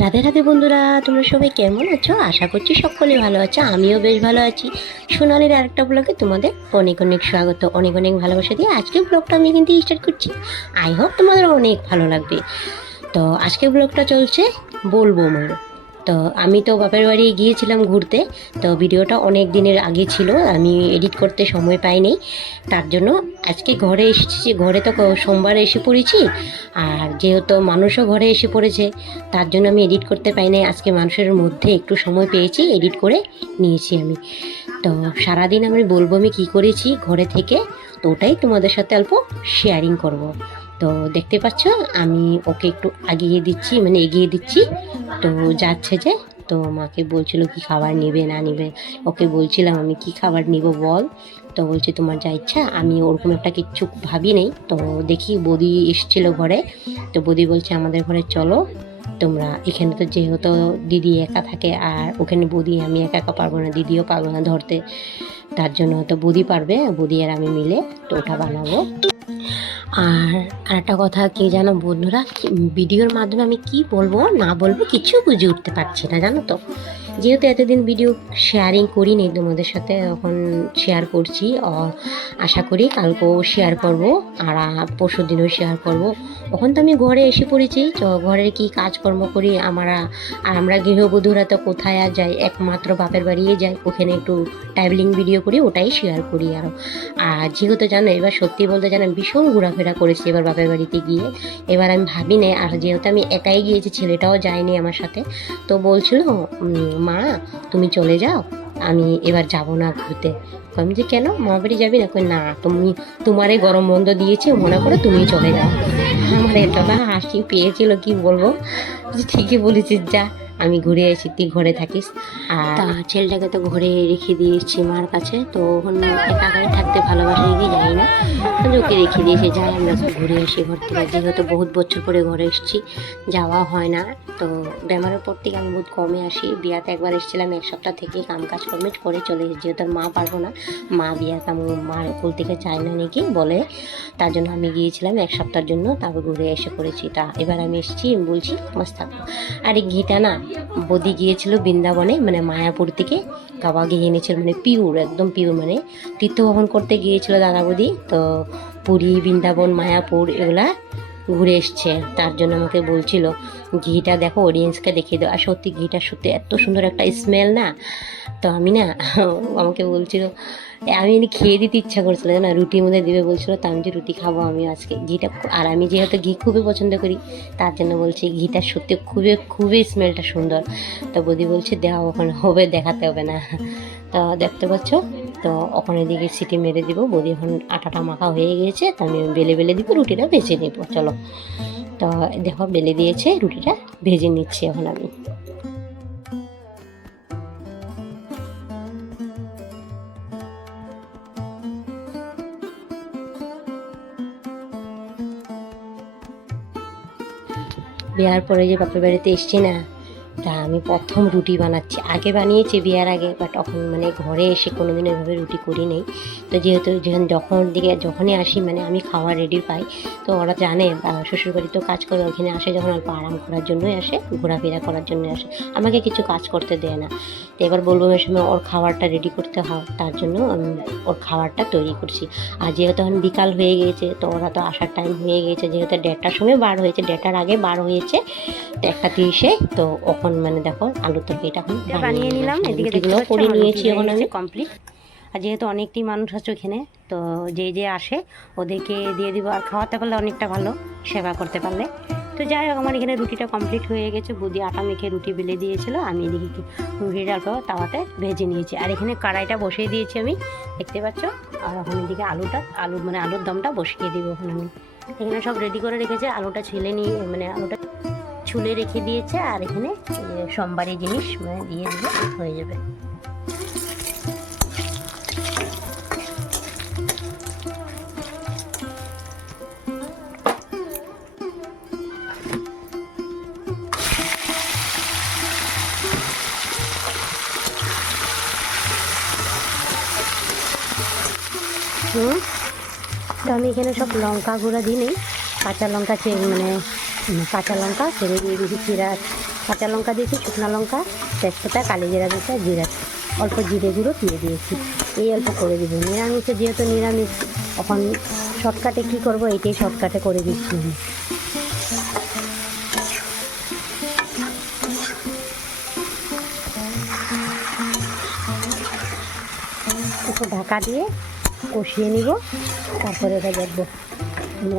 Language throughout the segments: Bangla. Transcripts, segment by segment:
রাধে রাধে বন্ধুরা, তোমরা সবাই কেমন আছো? আশা করছি সকলে ভালো আছো, আমিও বেশ ভালো আছি। সোনালির আরেকটা ব্লগে তোমাদের অনেক অনেক স্বাগত, অনেক অনেক ভালোবাসা দিয়ে আজকে ব্লগটা আমি কিন্তু স্টার্ট করছি। আই হোপ তোমাদের অনেক ভালো লাগবে। তো আজকে ব্লগটা চলছে বলব মার তো আমি তো বাপের বাড়ি গিয়েছিলাম ঘুরতে, তো ভিডিওটা অনেক দিনের আগে ছিল, আমি এডিট করতে সময় পাইনি। তার জন্য আজকে ঘরে এসেছি ঘরে তো সোমবার এসে পড়েছি, আর যেহেতু মানুষও ঘরে এসে পড়েছে, তার জন্য আমি এডিট করতে পাইনি। আজকে মানুষের মধ্যে একটু সময় পেয়েছি এডিট করে নিয়েছি আমি। তো সারাদিন আমি বলব আমি কী করেছি ঘরে থেকে, তো ওটাই তোমাদের সাথে অল্প শেয়ারিং করব। তো দেখতে পাচ্ছ, আমি ওকে একটু আগিয়ে দিচ্ছি মানে এগিয়ে দিচ্ছি। তো যাচ্ছে যে, তো মাকে বলছিল কি খাবার নেবে না নেবে। ওকে বলছিলাম, আমি কি খাবার নিব বল? তো বলছে, তোমার যা ইচ্ছা, আমি ওরকম একটা কিচ্ছু ভাবি নেই। তো দেখি বৌদি এসেছিল ঘরে। তো বৌদি বলছে, আমাদের ঘরে চলো, তোমরা এখানে তো যেহেতু দিদি একা থাকে, আর ওখানে বৌদি, আমি একা একা পারব না, দিদিও পারব না ধরতে। তার জন্য হয়তো বুদি পারবে, বুদি আর আমি মিলে তো ওটা বানাবো। আর আরেকটা কথা, কে জানো বন্ধুরা ভিডিওর মাধ্যমে আমি কি বলব, না বলব, কিছু বুঝে উঠতে পারছি না, জানো তো? যেহেতু এতদিন ভিডিও শেয়ারিং করিনি তোমাদের সাথে, এখন শেয়ার করছি। আশা করি কালকেও শেয়ার করব, আর পরশু দিনও শেয়ার করব। এখন তো আমি ঘরে এসে পড়েছি, তো ঘরের কি কাজকর্ম করি আমরা আর আমরা গৃহবধূরা তো কোথায় আর যাই? একমাত্র বাপের বাড়িয়ে যাই। ওখানে একটু ট্রাভেলিং ভিডিও করি, ওটাই শেয়ার করি আরও আর যেহেতু জানো, এবার সত্যি বলতে জানো ভীষণ ঘোরাফেরা করেছি এবার বাপের বাড়িতে গিয়ে। এবার আমি ভাবি না আর যেহেতু আমি একাই গিয়েছি, ছেলেটাও যায়নি আমার সাথে, তো বলছিল মা, তুমি চলে যাও। আমি এবার যাব না ঘুরতে। আমি যে কেন? মা বাড়ি যাবি না? না, তুমি তোমারে গরম বন্ধ দিয়েছে, মনে করে তুমি চলে যাও। আমার এতটা হাসি পেয়েছিল, কি বলব? ঠিকই বলেছিস, যা। আমি ঘুরে এসেছি তুই ঘরে থাকিস। আর ছেলেটাকে তো ঘরে রেখে দিয়েছি মার কাছে, তো ওখানে একা একাই থাকতে ভালোবাসে কি যাই না। ওকে রেখে দিয়েছে যাই, আমরা ঘুরে আসি ঘর থেকে। যেহেতু বহুত বছর পরে ঘরে এসেছি, যাওয়া হয় না। তো বেমারের পর থেকে আমি বহুত কমে আসি। বিয়াতে একবার এসেছিলাম, এক সপ্তাহ থেকে কাম কাজ কমপ্লিট করে চলে এসেছি। যেহেতু মা পারব না, মা বিয়ার কাম মার কোল থেকে চায় না নাকি বলে। তার জন্য আমি গিয়েছিলাম এক সপ্তাহের জন্য, তারপর ঘুরে এসে পড়েছি তা এবার আমি এসেছি বলছি, মাস থাকব আর ঘিটা না বদি গিয়েছিল বৃন্দাবনে মানে মায়াপুর থেকে কাবা গিয়ে এনেছিল মানে পিওর, একদম পিওর মানে তীর্থভ্রমণ করতে গিয়েছিল দাদা বদি। তো পুরী, বৃন্দাবন, মায়াপুর, এগুলা ঘুরে এসছে। তার জন্য আমাকে বলছিল, ঘিটা দেখো অডিয়েন্সকে দেখিয়ে দাও। আর সত্যি ঘিটা সত্যি এত সুন্দর একটা স্মেল না? তো আমি না, আমাকে বলছিল, আমি খেয়ে দিতে ইচ্ছা করছিল না রুটির মধ্যে দিবে বলছিল, তো আমি যে রুটি খাব আমি আজকে ঘিটা আর আমি যেহেতু ঘি খুবই পছন্দ করি, তার জন্য বলছি, ঘিটা সত্যি খুবই খুবই স্মেলটা সুন্দর। তো বৌদি বলছে, দেওয়া ওখানে হবে, দেখাতে হবে না। তো দেখতে পাচ্ছ তো ওখানে দিকে সিটি মেরে দিব। বৌদি এখন আটাটা মাখা হয়ে গিয়েছে, তো আমি বেলে বেলে দিব, রুটিটা ভেজে নেব, চলো। তো দেখো, বেলে দিয়েছে, রুটিটা ভেজে নিচ্ছি এখন আমি। বিয়ার পরে যে বাপের বাড়িতে এসছি না তা আমি প্রথম রুটি বানাচ্ছি। আগে বানিয়েছি বিয়ার আগে বাট তখন মানে ঘরে এসে কোনোদিন এভাবে রুটি করি নেই। তো যেহেতু যখন যখন দিকে, যখনই আসি মানে আমি খাওয়া রেডি পাই, তো ওরা জানে শ্বশুরবাড়ি তো কাজ করে, ওখানে আসে যখন অল্প আরাম করার জন্যই আসে, ঘোরাফেরা করার জন্য আসে। আমাকে কিছু কাজ করতে দেয় না। তো এবার বলব সময় ওর খাবারটা রেডি করতে হয়, তার জন্য আমি ওর খাবারটা তৈরি করছি। আর যেহেতু এখন বিকাল হয়ে গিয়েছে, তো ওরা তো আসার টাইম হয়ে গিয়েছে, যেহেতু দেড়টার সময় বার হয়েছে, দেড়টার আগে বার হয়েছে, তো একটা তিরিশে, তো এখন মানে দেখো আলুর তরকারিটা এখন বানিয়ে নিলাম এদিকে করে নিয়েছি এখন আমি। কমপ্লিট আর যেহেতু অনেকটি মানুষ আছে ওখানে তো যে যে আসে ওদেরকে দিয়ে দিব আর খাওয়াতে পারলে অনেকটা ভালো সেবা করতে পারলে। তো যাই হোক আমার এখানে রুটিটা কমপ্লিট হয়ে গেছে। বুদি আটা মেখে রুটি বেলে দিয়েছিল আমি এদিকে কি রুটিটা তাওয়াতে ভেজে নিয়েছি। আর এখানে কড়াইটা বসিয়ে দিয়েছি আমি দেখতে পাচ্ছ? আর এখন এদিকে আলুটা আলু মানে আলুর দমটা বসিয়ে দিব এখন আমি। এখানে সব রেডি করে রেখেছে আলুটা ছেলে নিয়ে মানে আলুটা ছুলে রেখে দিয়েছে আর এখানে সোমবারের জিনিস দিয়ে দিলে হয়ে যাবে। তো আমি এখানে সব লঙ্কা গুঁড়া দিই কাঁচা লঙ্কা চে মানে কাঁচা লঙ্কা ছেড়ে দিয়ে দিয়েছি জিরা, কাঁচা লঙ্কা দিয়েছি, শুকনো লঙ্কা, তেজপাতা, কালি জিরা দিয়েছি, আর জিরা অল্প জিরে গুঁড়ো দিয়ে দিয়েছি। এই অল্প করে দিব। নিরামিষে যেহেতু নিরামিষ এখন শর্টকাটে কী করব? এটাই শর্টকাটে করে দিচ্ছি আমি। একটু ঢাকা দিয়ে কষিয়ে নিব। তারপরে এটা দেখব।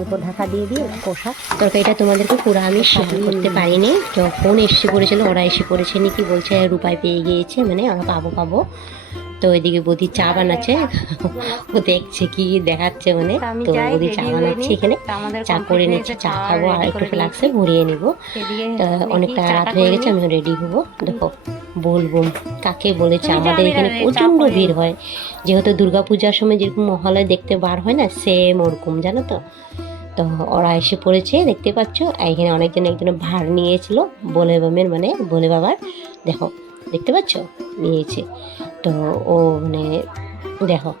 অল্প ঢাকা দিয়ে দিয়ে কষা তরকারিটা তোমাদেরকে পুরো আমি শেয়ার করতে পারিনি। যখন এসে পড়েছিল ওরা এসে পড়েছে নাকি বলছে রূপায় পেয়ে গিয়েছে মানে আমরা পাবো পাবো। তো ওইদিকে বৌদি চা বানাচ্ছে। ও দেখছে কি দেখাচ্ছে মানে। তো বৌদি চা বানাচ্ছে এখানে। চা করে নিচ্ছি চা খাব আর একটু ফ্লাক্সে। ভরিয়ে নিব। অনেকটা রাত হয়ে গেছে আমি রেডি হব। দেখো। বলব কাকে বলেছে? আমাদের এখানে প্রচণ্ড ভিড় হয়। যেহেতু দুর্গাপূজার সময় যেরকম মহালয় দেখতে বার হয় না সেম ওরকম জানো তো? তো ওরা এসে পড়েছে দেখতে পাচ্ছ? এখানে অনেকজন একজন ভার নিয়েছিল বলে বামের মানে বলে বাবার দেখো দেখতে পাচ্ছ? নিয়েছে। তো ও মানে দেখো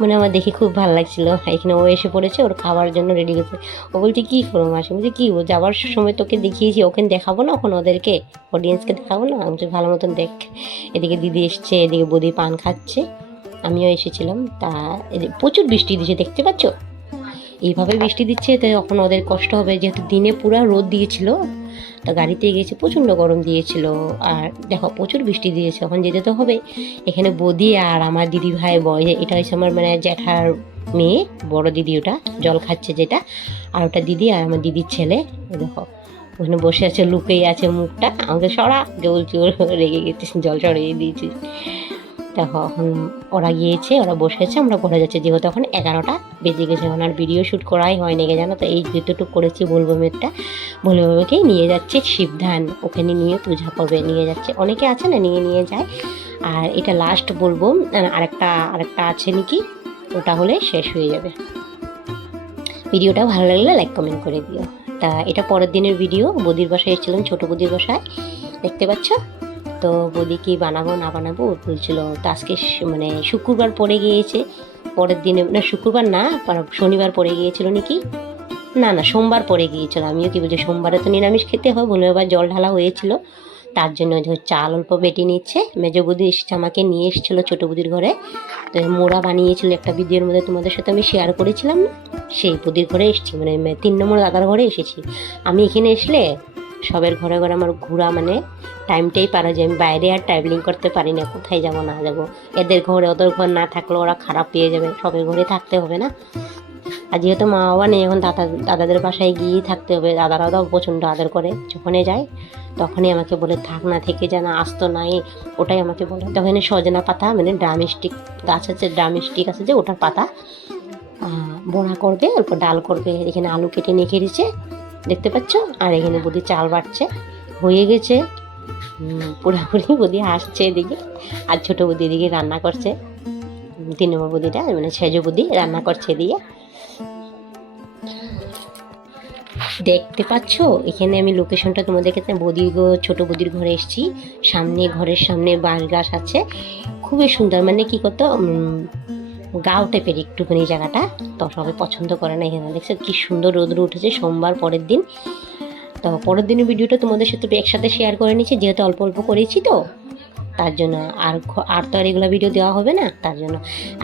মানে আমার দেখে খুব ভালো লাগছিল। এখানে ও এসে পড়েছে, ওর খাওয়ার জন্য রেডি করছে ও বলছে, কী করো মাসি? বলছে, কী ও যাওয়ার সময় তোকে দেখিয়েছি, ওখানে দেখাবো না ওখানে ওদেরকে? অডিয়েন্সকে দেখাবো না? আমি ভালো মতন দেখ। এদিকে দিদি এসছে, এদিকে বৌদি পান খাচ্ছে। আমিও এসেছিলাম। তা প্রচুর বৃষ্টি দিয়েছে, দেখতে পাচ্ছ? এইভাবে বৃষ্টি দিচ্ছে, তো এখন ওদের কষ্ট হবে। যেহেতু দিনে পুরো রোদ দিয়েছিল, তা গাড়িতে গেছে প্রচণ্ড গরম দিয়েছিল। আর দেখো, প্রচুর বৃষ্টি দিয়েছে, এখন যেতে তো হবে। এখানে বৌদি আর আমার দিদি ভাই বয় এটা হচ্ছে আমার মানে জ্যাঠার মেয়ে, বড় দিদি ওটা, জল খাচ্ছে যেটা। আর ওটা দিদি আর আমার দিদির ছেলে দেখো, ওখানে বসে আছে লুকেই আছে মুখটা, আমাকে সরা, জল জোর রেগে গেছে, জল সরিয়ে দিয়েছি। দেখো, এখন ওরা গিয়েছে, ওরা বসেছে, আমরা ঘরে যাচ্ছি। যেহেতু এখন এগারোটা বেজে গেছে, এখন আর ভিডিও শ্যুট করাই হয়নি গে, জানো তো? এই যেটুকু করেছি বলব মেয়েরটা বলব বাবাকেই নিয়ে যাচ্ছে শিবধান। ওখানে নিয়ে পূজা করবে, নিয়ে যাচ্ছে। অনেকে আছে না, নিয়ে নিয়ে যায়। আর এটা লাস্ট বলব আর আরেকটা আরেকটা আছে নাকি? ওটা হলে শেষ হয়ে যাবে। ভিডিওটা ভালো লাগলে লাইক কমেন্ট করে দিও। তা, এটা পরের দিনের ভিডিও বদির বাসায় এসেছিলাম, ছোটো বদির বাসায়। দেখতে পাচ্ছ? তো বদি কি বানাবো, না বানাবো, বলছিল, তো আজকে মানে শুক্রবার পড়ে গিয়েছে, পরের দিনে, না, শুক্রবার না শনিবার পড়ে গিয়েছিল নাকি? না না, সোমবার পড়ে গিয়েছিল। আমিও কি বলছি, সোমবারে তো নিরামিষ খেতে হয়, বলে এবার জল ঢালা হয়েছিল। তার জন্য চাল অল্প বেটে নিচ্ছে। মেজ বুদি এসেছে আমাকে নিয়ে এসেছিল ছোটো বুদির ঘরে। তো মোড়া বানিয়েছিল একটা ভিডিওর মধ্যে তোমাদের সাথে আমি শেয়ার করেছিলাম না? সেই বুদির ঘরে এসেছি মানে তিন নম্বর দাদার ঘরে এসেছি। আমি এখানে আসলে সবের ঘরে ঘরে আমার ঘোরা মানে টাইমটাই পারা যায়। আমি বাইরে আর ট্রাভেলিং করতে পারি না, কোথায় যাব, না যাব। এদের ঘরে ওদের ঘর না থাকলে ওরা খারাপ পেয়ে যাবে। সবের ঘরে থাকতে হবে না। আর যেহেতু মা বাবা নেই, এখন দাদা, দাদাদের বাসায় গিয়েই থাকতে হবে। দাদারাও তো প্রচণ্ড আদর করে। যখনই যায়, তখনই আমাকে বলে, থাক না, থেকে যা, না, আসতো নাই। ওটাই আমাকে বলে। তখন সজনা পাতা মানে ড্রামস্টিক গাছ আছে ড্রামস্টিক আছে যে, ওটার পাতা বড়া করবে অল্প ডাল করবে। এখানে আলু কেটে নিয়ে খেয়েছে দেখতে পাচ্ছ? আর এখানে বুদি চাল বাড়ছে হয়ে গেছে। পুরাপুরি বুদি আসছে এদিকে। আর ছোটো বুদি এদিকে রান্না করছে। তিন নম্বর বুদিটা মানে সেজ বুদি রান্না করছে এদিকে। দেখতে পাচ্ছ? এখানে আমি লোকেশনটা তোমাদেরকে বদির ছোট বদির ঘরে এসেছি। সামনে, ঘরের সামনে বাঁশ গাছ আছে। খুবই সুন্দর। মানে কি করতো? গাও টাইপের একটুখানি জায়গাটা। তো সবাই পছন্দ করে না এখানে। দেখছ কি সুন্দর রোদ্র উঠেছে সোমবার পরের দিন। তো পরের দিনের ভিডিওটা তোমাদের সাথে একসাথে শেয়ার করে নিচ্ছি। যেহেতু অল্প অল্প করেছি তো। তার জন্য আর আর তো আর এগুলো ভিডিও দেওয়া হবে না, তার জন্য।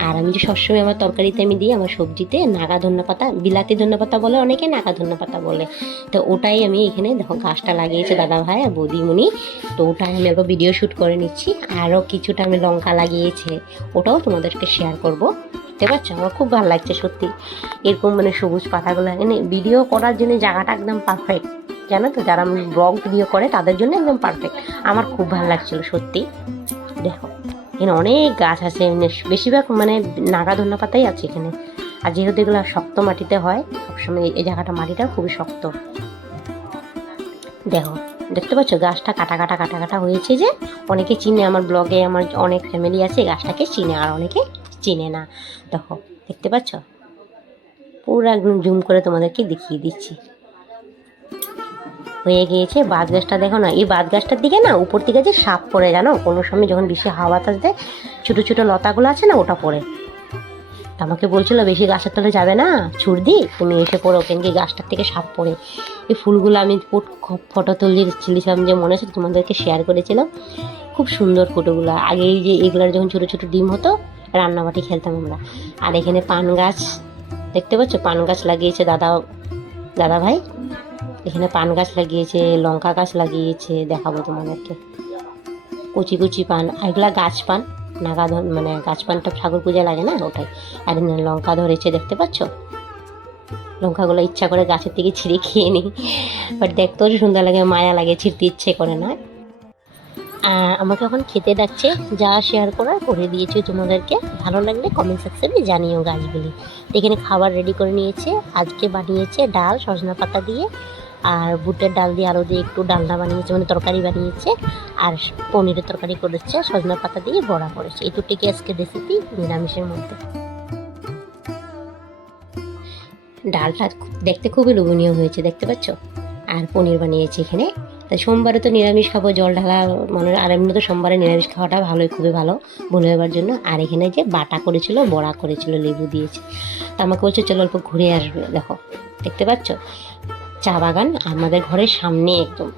আর আমি যে সবসময় আমার তরকারিতে আমি দিই আমার সবজিতে নাগা ধন্যা পাতা, বিলাতি ধন্যা পাতা বলে অনেকে নাগা ধন্যা পাতা বলে। তো ওটাই আমি এখানে দেখো গাছটা লাগিয়েছে দাদা ভাই আর বৌদিমণি। তো ওটাই আমি অল্প ভিডিও শ্যুট করে নিচ্ছি। আরও কিছুটা আমি লঙ্কা লাগিয়েছে, ওটাও তোমাদেরকে শেয়ার করব। বুঝতে পারছ আমার খুব ভালো লাগছে সত্যি। এরকম মানে সবুজ পাতাগুলো এনে ভিডিও করার জন্য জায়গাটা একদম পারফেক্ট জানো তো যারা ব্লগ ভিডিও করে তাদের জন্য একদম পারফেক্ট আমার খুব ভালো লাগছিল, সত্যি। দেখো, এখানে অনেক গাছ আছে বেশিরভাগ মানে নাগা ধন্যা পাতাই আছে এখানে। আর যেহেতু এগুলো শক্ত মাটিতে হয়, সবসময় এই- জায়গাটা মাটিটা খুবই শক্ত। দেখো, দেখতে পাচ্ছ গাছটা কাটা কাটা কাটা কাটা হয়েছে যে, অনেকে চিনে আমার ব্লগে আমার অনেক ফ্যামিলি আছে, গাছটাকে চিনে, আর অনেকে চিনে না। দেখো, দেখতে পাচ্ছ? পুরো একদম জুম করে তোমাদেরকে দেখিয়ে দিচ্ছি। হয়ে গিয়েছে। বাদ গাছটা দেখো না, এই বাদ গাছটার দিকে না উপর দিকে যে সাপ পড়ে, জানো? কোনো সময় যখন বেশি হাওয়া বাতাস দেয়, ছোটো ছোটো লতাগুলো আছে না, ওটা পড়ে। আমাকে বলছিল, বেশি গাছের তলে যাবে না ছুট দি তুমি এসে পড়ো, কেন কি গাছটার থেকে সাপ পড়ে? এই ফুলগুলো আমি ফটো তুলেছিলাম যে মনে আছে, তোমাদেরকে শেয়ার করেছিলাম। খুব সুন্দর ফটোগুলো। আগে এই যে এগুলার যখন ছোটো ছোটো ডিম হতো, রান্নাবাটি খেলতাম আমরা। আর এখানে পান গাছ দেখতে পাচ্ছ? পান গাছ লাগিয়েছে দাদা দাদা ভাই এখানে পান গাছ লাগিয়েছে, লঙ্কা গাছ লাগিয়েছে, দেখাবো তোমাদেরকে। কুচি কুচি পান আর এগুলা গাছ পান, নাগা মানে গাছ পানটা ঠাকুর পূজা লাগে না ওটাই। আর লঙ্কা ধরেছে, দেখতে পাচ্ছ? লঙ্কাগুলো ইচ্ছা করে গাছের থেকে ছিঁড়ে খেয়ে নিই। বাট দেখতেও সুন্দর লাগে, মায়া লাগে, ছিঁড়তে ইচ্ছে করে না। আমাকে এখন খেতে ডাকছে, যা শেয়ার করার করে দিয়েছি তোমাদেরকে। ভালো লাগলে কমেন্ট সেকশনে জানিও গাছগুলি। এখানে খাবার রেডি করে নিয়েছে, আজকে বানিয়েছে ডাল, সজনা পাতা দিয়ে। আর বুটের ডাল দিয়ে আরও দিয়ে একটু ডালনা বানিয়েছে মানে তরকারি বানিয়েছে, আর পনিরের তরকারি করেছে, সজনা পাতা দিয়ে বড়া করেছে। এই দুটিকে আজকে রেসিপি নিরামিষের মধ্যে। ডালটা দেখতে খুবই লোভনীয় হয়েছে, দেখতে পাচ্ছ? আর পনির বানিয়েছে এখানে। তাই সোমবারে তো নিরামিষ খাব, জল ঢালা মানে আর এমনি তো সোমবারে নিরামিষ খাওয়াটা ভালোই, খুবই ভালো ভুল হবার জন্য। আর এখানে যে বাটা করেছিল, বড়া করেছিল, লেবু দিয়েছে। তা আমাকে বলছে, চলো অল্প ঘুরে আসবে, দেখো। দেখতে পাচ্ছ? চা বাগান আমাদের ঘরের সামনে একদম।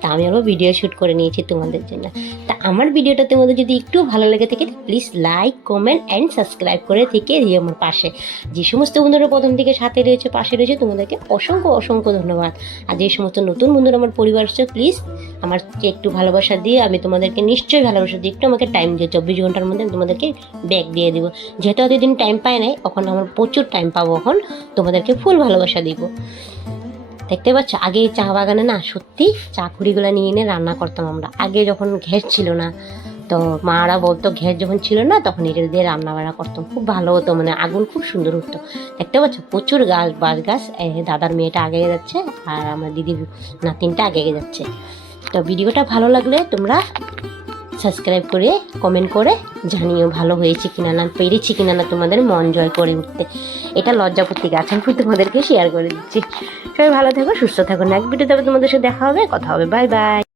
তা আমি আরও ভিডিও শ্যুট করে নিয়েছি তোমাদের জন্য। তা আমার ভিডিওটা তোমাদের যদি একটু ভালো লেগে থাকে please like comment and subscribe করে থেকে দিও আমার পাশে। যে সমস্ত বন্ধুরা প্রথম থেকে সাথে রয়েছে, পাশে রয়েছে, তোমাদেরকে অসংখ্য অসংখ্য ধন্যবাদ। আর যে সমস্ত নতুন বন্ধুরা আমার পরিবার আছে প্লিজ আমার একটু ভালোবাসা দিয়ে আমি তোমাদেরকে নিশ্চয়ই ভালোবাসা দিয়ে একটু আমাকে টাইম দিও চব্বিশ ঘণ্টার মধ্যে আমি তোমাদেরকে ব্যাগ দিয়ে দিব। যেহেতু এতদিন টাইম পাই নাই, এখন আমার প্রচুর টাইম পাবো, এখন তোমাদেরকে ফুল ভালোবাসা দিব। দেখতে পাচ্ছ? আগে চা বাগানে না সত্যি চা খুঁড়িগুলো নিয়ে এনে রান্না করতাম আমরা। আগে যখন ঘের ছিল না, তো মারা বলতো ঘের যখন ছিল না, তখন এটা দিয়ে রান্না বান্না করতাম। খুব ভালো হতো মানে আগুন খুব সুন্দর উঠতো। দেখতে পাচ্ছ? প্রচুর গাছ, বাঁশ গাছ। দাদার মেয়েটা আগে যাচ্ছে আর আমার দিদির নাতিনটা আগে যাচ্ছে। তো ভিডিওটা ভালো লাগলে তোমরা সাবস্ক্রাইব করে কমেন্ট করে জানিও ভালো হয়েছে কিনা না, পেরেছি কিনা না তোমাদের মন জয় করে উঠতে। এটা লজ্জাপতি গাছ আমি তোমাদেরকে শেয়ার করে দিচ্ছি। সবাই ভালো থাকো, সুস্থ থাকো। নেক্সট ভিডিওতে তোমাদের সাথে দেখা হবে, কথা হবে। Bye bye